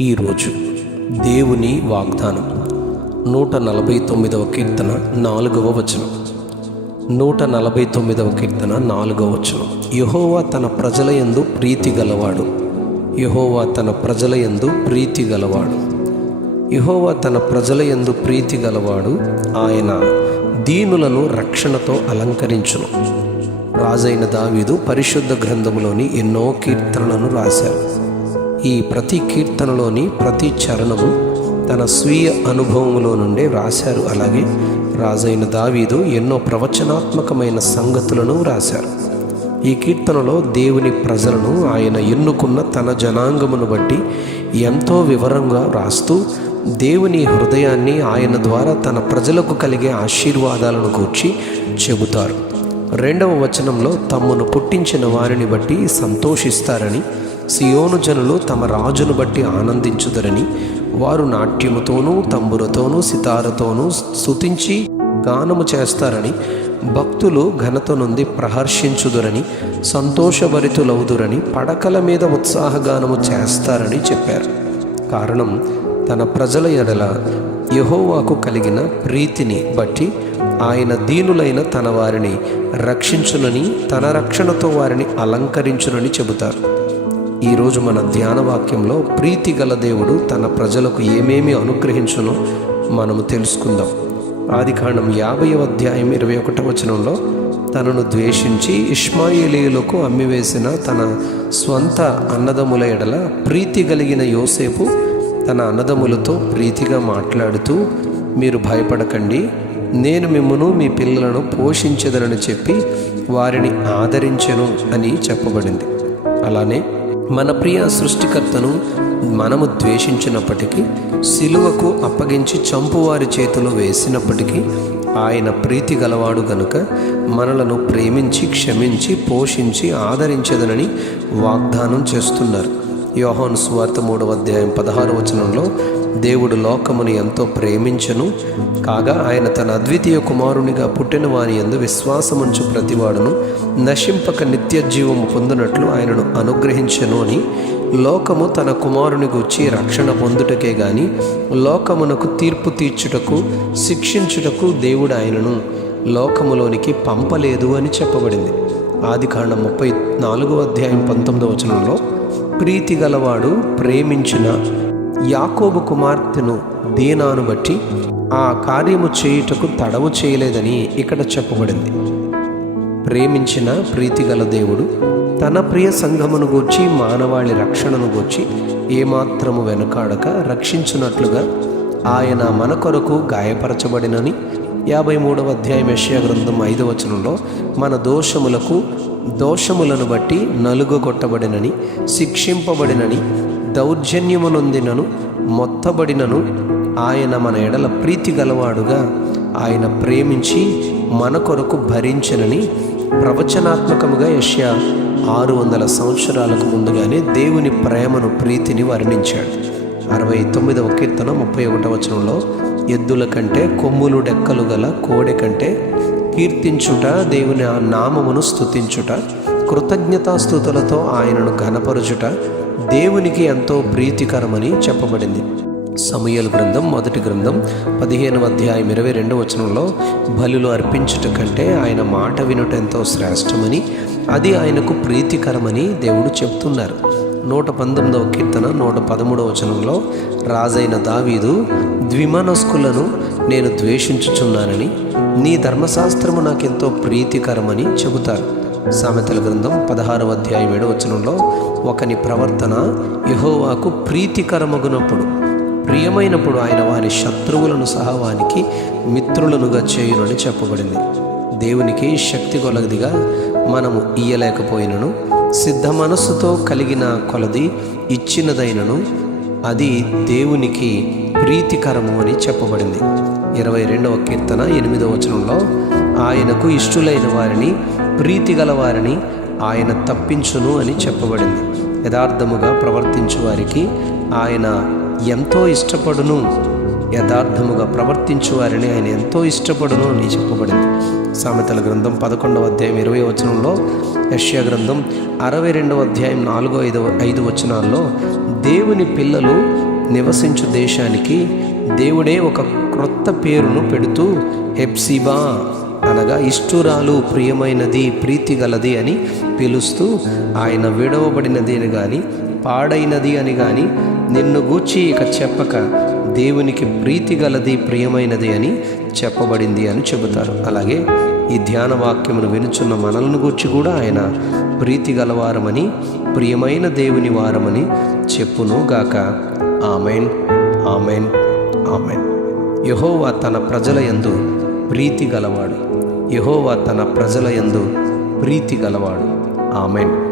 ఈరోజు దేవుని వాగ్దానం 149వ కీర్తన 4వ వచనం. 149వ కీర్తన 4వ వచనం. యెహోవా తన ప్రజల యందు ప్రీతి గలవాడు. యెహోవా తన ప్రజల యందు ప్రీతి గలవాడు. యెహోవా తన ప్రజల యందు ప్రీతి గలవాడు. ఆయన దీనులను రక్షణతో అలంకరించును. రాజైన దావీదు పరిశుద్ధ గ్రంథములోని ఎన్నో కీర్తనలను రాశారు. ఈ ప్రతి కీర్తనలోని ప్రతి చరణము తన స్వీయ అనుభవములో నుండే రాశారు. అలాగే రాజైన దావీదు ఎన్నో ప్రవచనాత్మకమైన సంగతులను రాశారు. ఈ కీర్తనలో దేవుని ప్రజలను ఆయన ఎన్నుకున్న తన జనాంగమును బట్టి ఎంతో వివరంగా రాస్తూ దేవుని హృదయాన్ని ఆయన ద్వారా తన ప్రజలకు కలిగే ఆశీర్వాదాలను గూర్చి చెబుతారు. 2వ వచనంలో తమ్మును పుట్టించిన వారిని బట్టి సంతోషిస్తారని, సియోను జనులు తమ రాజును బట్టి ఆనందించుదరని, వారు నాట్యముతోనూ తంబురతోనూ సితారతోనూ స్తుతించి గానము చేస్తారని, భక్తులు ఘనత నుండి ప్రహర్షించుదురని, సంతోషభరితులవుదురని, పడకల మీద ఉత్సాహగానము చేస్తారని చెప్పారు. కారణం తన ప్రజల ఎడల యెహోవాకు కలిగిన ప్రీతిని బట్టి ఆయన దీనులైన తన వారిని రక్షించునని, తన రక్షణతో వారిని అలంకరించునని చెబుతారు. ఈరోజు మన ధ్యాన వాక్యంలో ప్రీతి గల దేవుడు తన ప్రజలకు ఏమేమి అనుగ్రహించునో మనము తెలుసుకుందాం. ఆదికాండం 50వ అధ్యాయం 21వ వచనంలో తనను ద్వేషించి ఇష్మాయేలీయులకు అమ్మివేసిన తన స్వంత అన్నదమ్ముల ఎడల ప్రీతి కలిగిన యోసేపు తన అన్నదమ్ములతో ప్రీతిగా మాట్లాడుతూ, మీరు భయపడకండి, నేను మిమ్మును మీ పిల్లలను పోషించెదనని చెప్పి వారిని ఆదరించెను అని చెప్పబడింది. అలానే మన ప్రియ సృష్టికర్తను మనము ద్వేషించినప్పటికీ, సిలువకు అప్పగించి చంపువారి చేతిలో వేసినప్పటికీ ఆయన ప్రీతి గలవాడు గనుక మనలను ప్రేమించి క్షమించి పోషించి ఆదరించెదనని వాగ్దానం చేస్తున్నారు. యోహాను సువార్త 3వ అధ్యాయం 16వ వచనంలో దేవుడు లోకమును ఎంతో ప్రేమించెను కాగా ఆయన తన అద్వితీయ కుమారునిగా పుట్టిన వాని యందు విశ్వాసముంచు ప్రతివాడును నశింపక నిత్య జీవము పొందినట్లు ఆయనను అనుగ్రహించెను అని, లోకము తన కుమారుని గూర్చి రక్షణ పొందుటకే గాని లోకమునకు తీర్పు తీర్చుటకు శిక్షించుటకు దేవుడు ఆయనను లోకములోనికి పంపలేదు అని చెప్పబడింది. ఆదికాండం 34వ అధ్యాయం 19వ వచనంలో ప్రీతి గలవాడు ప్రేమించిన యాకోబు కుమార్తెను దీనాను బట్టి ఆ కార్యము చేయుటకు తడవు చేయలేదని ఇక్కడ చెప్పబడింది. ప్రేమించిన ప్రీతిగల దేవుడు తన ప్రియ సంఘమును గూర్చి మానవాళి రక్షణను గూర్చి ఏమాత్రము వెనుకాడక రక్షించున్నట్లుగా ఆయన మన కొరకు గాయపరచబడినని 53వ అధ్యాయం యెషయా గ్రంథం 5వ వచనంలో మన దోషములను బట్టి నలుగగొట్టబడినని, శిక్షింపబడినని, దౌర్జన్యము నొందినను, మొత్తబడినను ఆయన మన ఎడల ప్రీతి గలవాడుగా ఆయన ప్రేమించి మన కొరకు భరించనని ప్రవచనాత్మకముగా యెషయా 600 సంవత్సరాలకు ముందుగానే దేవుని ప్రేమను ప్రీతిని వర్ణించాడు. 69వ కీర్తన 31వ వచనంలో ఎద్దుల కంటే కొమ్ములు డెక్కలు గల కోడె కంటే కీర్తించుట, దేవుని ఆ నామమును స్తుతించుట, కృతజ్ఞతాస్తుతులతో ఆయనను ఘనపరచుట దేవునికి ఎంతో ప్రీతికరమని చెప్పబడింది. సమూయేలు గ్రంథం 1వ గ్రంథం 15వ అధ్యాయం 22వ వచనంలో బలులు అర్పించుట కంటే ఆయన మాట వినుట ఎంతో శ్రేష్టమని, అది ఆయనకు ప్రీతికరమని దేవుడు చెప్తున్నారు. 119వ కీర్తన 113వ వచనంలో రాజైన దావీదు ద్విమనస్కులను నేను ద్వేషించుచున్నానని, నీ ధర్మశాస్త్రము నాకెంతో ప్రీతికరమని చెబుతారు. సామెతల గ్రంథం 16వ అధ్యాయం 7వ వచనంలో ఒకని ప్రవర్తన యెహోవాకు ప్రీతికరమగునప్పుడు, ప్రియమైనప్పుడు ఆయన వారి శత్రువులను సహా వానికి మిత్రులనుగా చేయునని చెప్పబడింది. దేవునికి శక్తి కొలదిగా మనము ఇయ్యలేకపోయినను, సిద్ధ మనస్సుతో కలిగిన కొలది ఇచ్చినదైనను అది దేవునికి ప్రీతికరము అని చెప్పబడింది. 22వ కీర్తన 8వ వచనంలో ఆయనకు ఇష్టులైన వారిని, ప్రీతి గల వారిని ఆయన తప్పించును అని చెప్పబడింది. యథార్థముగా ప్రవర్తించు వారికి ఆయన ఎంతో ఇష్టపడును, యథార్థముగా ప్రవర్తించు వారిని ఆయన ఎంతో ఇష్టపడును అని చెప్పబడింది. సామెతల గ్రంథం 11వ అధ్యాయం 20వ వచనంలో, యెషయా గ్రంథం 62వ అధ్యాయం 4, 5 వచనాల్లో దేవుని పిల్లలు నివసించు దేశానికి దేవుడే ఒక క్రొత్త పేరును పెడుతూ హెప్సిబా అనగా ఇష్టురాలు, ప్రియమైనది, ప్రీతి గలది అని పిలుస్తూ, ఆయన విడవబడినది అని కానీ పాడైనది అని కానీ నిన్ను గూర్చి ఇక చెప్పక దేవునికి ప్రీతి గలది, ప్రియమైనది అని చెప్పబడింది అని చెబుతారు. అలాగే ఈ ధ్యాన వాక్యమును వినుచున్న మనలను గూర్చి కూడా ఆయన ప్రీతి గలవారమని, ప్రియమైన దేవుని వారమని చెప్పును గాక. Amen, amen, amen. యెహోవా తన ప్రజల యందు ప్రీతి గలవాడు. యెహోవా తన ప్రజల యందు ప్రీతి గలవాడు. ఆమెన్.